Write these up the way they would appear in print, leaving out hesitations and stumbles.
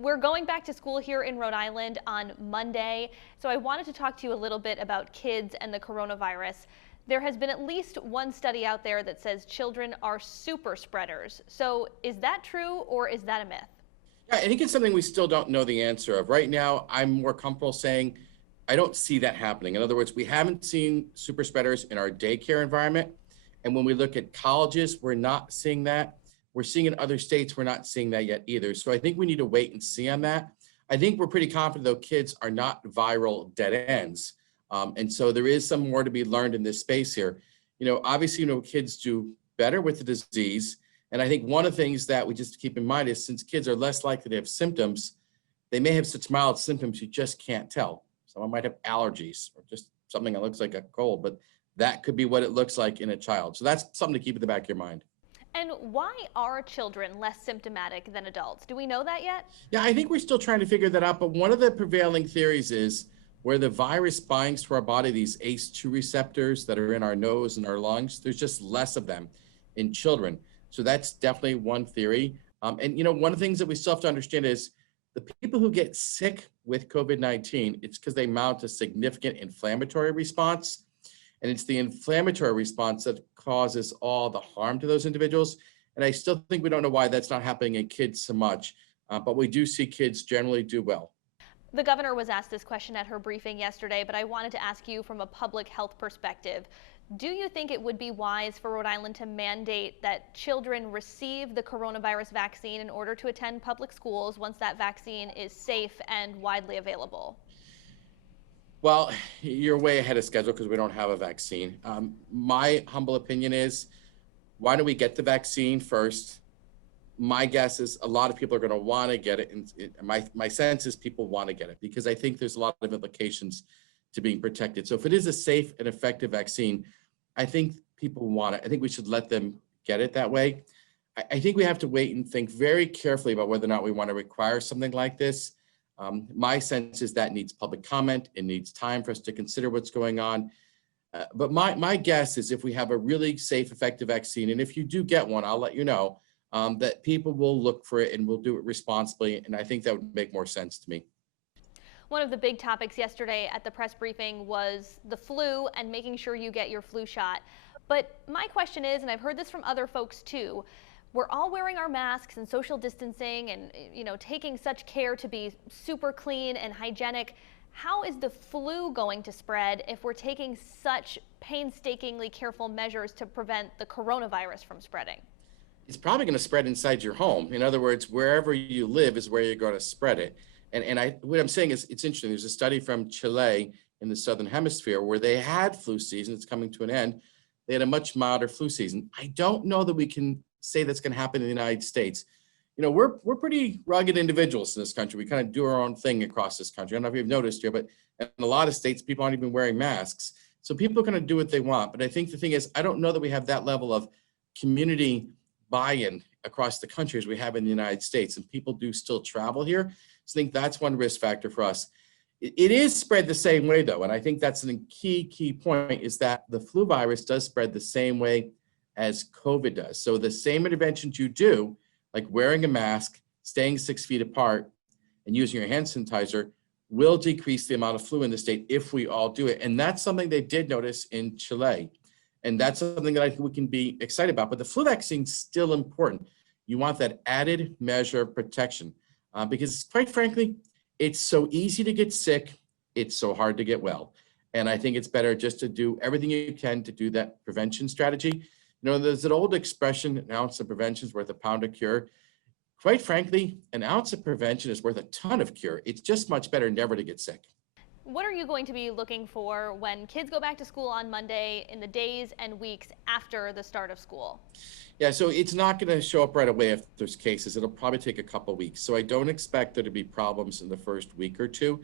We're going back to school here in Rhode Island on Monday, so I wanted to talk to you a little bit about kids and the coronavirus. There has been at least one study out there that says children are super spreaders. So is that true or is that a myth? Yeah, I think it's something we still don't know the answer of. Right now, I'm more comfortable saying I don't see that happening. In other words, we haven't seen super spreaders in our daycare environment. And when we look at colleges, we're not seeing that. We're seeing in other states, we're not seeing that yet either. So I think we need to wait and see on that. I think we're pretty confident, though, kids are not viral dead ends. And so there is some more to be learned in this space here. Obviously, kids do better with the disease. And I think one of the things that we just keep in mind is since kids are less likely to have symptoms, they may have such mild symptoms you just can't tell. Someone might have allergies or just something that looks like a cold, but that could be what it looks like in a child. So that's something to keep in the back of your mind. And why are children less symptomatic than adults? Do we know that yet? Yeah, I think we're still trying to figure that out. But one of the prevailing theories is where the virus binds to our body, these ACE2 receptors that are in our nose and our lungs, there's just less of them in children. So that's definitely one theory. One of the things that we still have to understand is the people who get sick with COVID-19, it's because they mount a significant inflammatory response. And it's the inflammatory response that causes all the harm to those individuals. And I still think we don't know why that's not happening in kids so much, but we do see kids generally do well. The governor was asked this question at her briefing yesterday, but I wanted to ask you from a public health perspective. Do you think it would be wise for Rhode Island to mandate that children receive the coronavirus vaccine in order to attend public schools once that vaccine is safe and widely available? Well, you're way ahead of schedule because we don't have a vaccine. My humble opinion is, why don't we get the vaccine first? My guess is a lot of people are going to want to get it. And my sense is people want to get it because I think there's a lot of implications to being protected. So if it is a safe and effective vaccine, I think people want it. I think we should let them get it that way. I think we have to wait and think very carefully about whether or not we want to require something like this. My sense is that needs public comment. It needs time for us to consider what's going on. But my guess is if we have a really safe, effective vaccine, and if you do get one, I'll let you know, that people will look for it and will do it responsibly. And I think that would make more sense to me. One of the big topics yesterday at the press briefing was the flu and making sure you get your flu shot. But my question is, and I've heard this from other folks too, we're all wearing our masks and social distancing and, taking such care to be super clean and hygienic. How is the flu going to spread if we're taking such painstakingly careful measures to prevent the coronavirus from spreading? It's probably going to spread inside your home. In other words, wherever you live is where you're going to spread it. And what I'm saying is it's interesting. There's a study from Chile in the Southern Hemisphere where they had flu season. It's coming to an end. They had a much milder flu season. I don't know that we can say that's going to happen in the United States. We're pretty rugged individuals in this country. We kind of do our own thing across this country. I don't know if you've noticed here, but in a lot of states, people aren't even wearing masks. So people are going to do what they want. But I think the thing is, I don't know that we have that level of community buy-in across the country as we have in the United States. And people do still travel here. So I think that's one risk factor for us. It is spread the same way, though. And I think that's a key point is that the flu virus does spread the same way as COVID does. So the same interventions you do, like wearing a mask, staying 6 feet apart, and using your hand sanitizer, will decrease the amount of flu in the state if we all do it. And that's something they did notice in Chile. And that's something that I think we can be excited about. But the flu vaccine is still important. You want that added measure of protection because, quite frankly, it's so easy to get sick. It's so hard to get well. And I think it's better just to do everything you can to do that prevention strategy. There's an old expression, an ounce of prevention is worth a pound of cure. Quite frankly, an ounce of prevention is worth a ton of cure. It's just much better never to get sick. What are you going to be looking for when kids go back to school on Monday in the days and weeks after the start of school? Yeah, so it's not going to show up right away if there's cases. It'll probably take a couple of weeks. So I don't expect there to be problems in the first week or two.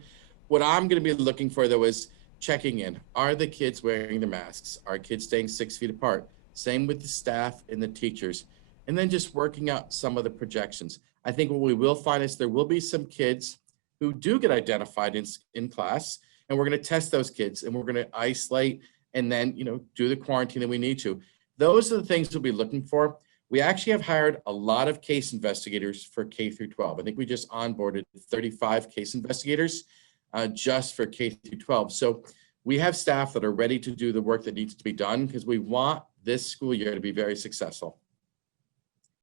What I'm going to be looking for, though, is checking in. Are the kids wearing their masks? Are kids staying 6 feet apart? Same with the staff and the teachers. And then just working out some of the projections. I think what we will find is there will be some kids who do get identified in class, and we're going to test those kids and we're going to isolate and then, do the quarantine that we need to. Those are the things we'll be looking for. We actually have hired a lot of case investigators for K through 12. I think we just onboarded 35 case investigators just for K through 12. So we have staff that are ready to do the work that needs to be done because we want this school year to be very successful.